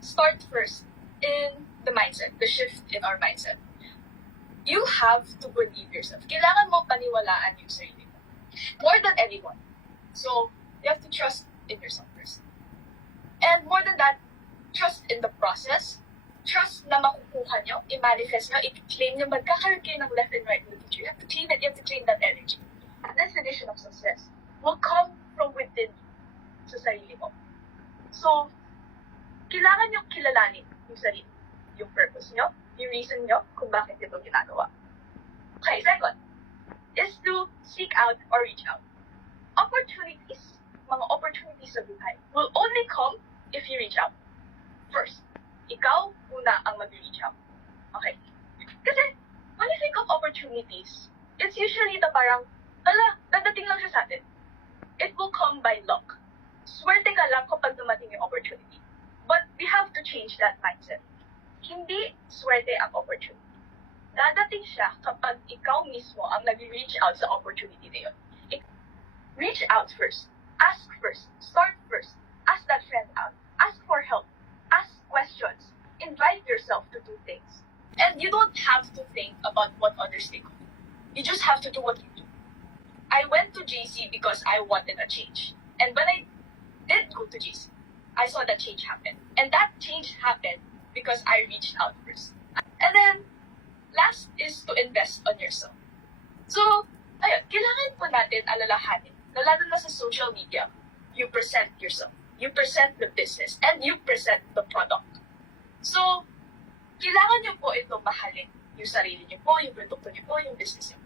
start first in the mindset, the shift in our mindset. You have to believe yourself. Kailangan mo paniwalaan yung sarili mo. More than anyone. So, you have to trust in yourself first. And more than that, trust in the process. Trust na makukuha nyo, i-manifest nyo, i-claim nyo, magkakaroon kayo ng left and right in the future. You have to claim it, you have to claim that energy. This definition of success will come from within you, sa sarili mo. So, kailangan nyo kilalanin yung sarili, yung purpose nyo, yung reason nyo kung bakit ito ginagawa. Okay, second, is to seek out or reach out. Opportunities, mga opportunities sa buhay, will only come if you reach out. First, ikaw muna ang mag-reach out. Okay? Kasi, when you think of opportunities, it's usually the parang, dadating lang siya sa atin. It will come by luck. Swerte ka lang kapag dumating yung opportunity. But we have to change that mindset. Hindi swerte ang opportunity. Dadating siya kapag ikaw mismo ang nag-reach out sa opportunity na yun. Reach out first. Ask first. Start first. Ask that friend out. Ask for help. Ask questions. Invite yourself to do things. And you don't have to think about what others think of you. You just have to do what you do. I went to JC because I wanted a change. And when I did go to JC, I saw that change happen. And that change happened because I reached out first. And then, last is to invest on yourself. So, ayun, kailangan po natin alalahanin na lalo na sa social media, you present yourself, you present the business, and you present the product. So, kailangan nyo po ito mahalin. Yung sarili nyo po, yung produkto nyo po, yung business nyo po.